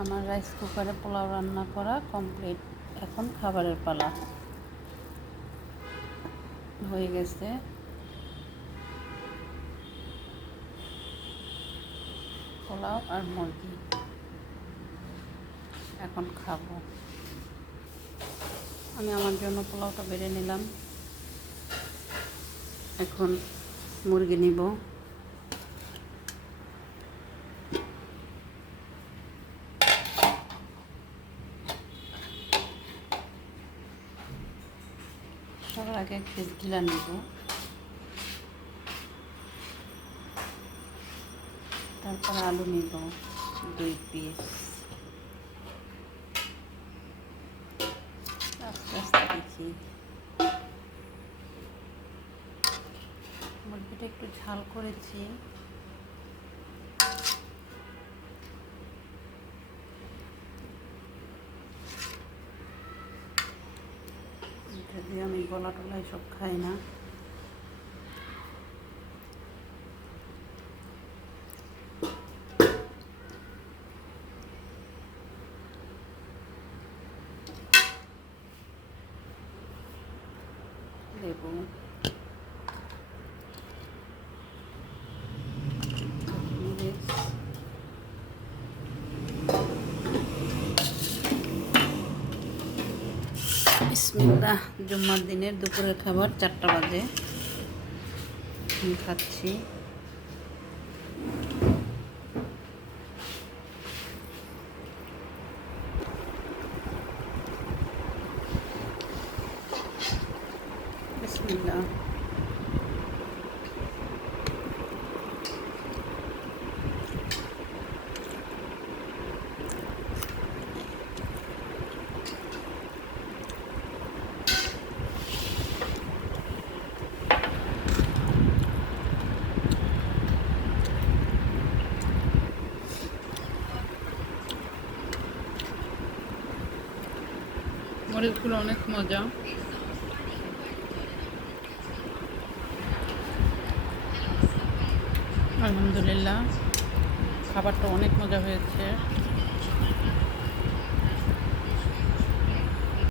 আমার রাইস কুকারে পোলাও রান্না করা কমপ্লিট। এখন খাবারের পালা হয়ে গেছে। পোলাও আর মুরগি এখন খাবো। আমি আমার জন্য পোলাওটা বেড়ে নিলাম, এখন মুরগি নিব। সবার আগে খিলা নিব, তারপর আলু নিব 2 পিস। আস্তে আস্তে দেখি। মুরগিটা একটু ঝাল করেছি, যদি আমি গলা টলা এসব খাই না। লেবু, বিসমিল্লাহ। জুম্মার দিনের দুপুরের খাবার 4টা বাজে, খাচ্ছি। বিসমিল্লাহ। মরিচগুলো অনেক মজা। আলহামদুলিল্লাহ, খাবারটা অনেক মজা হয়েছে।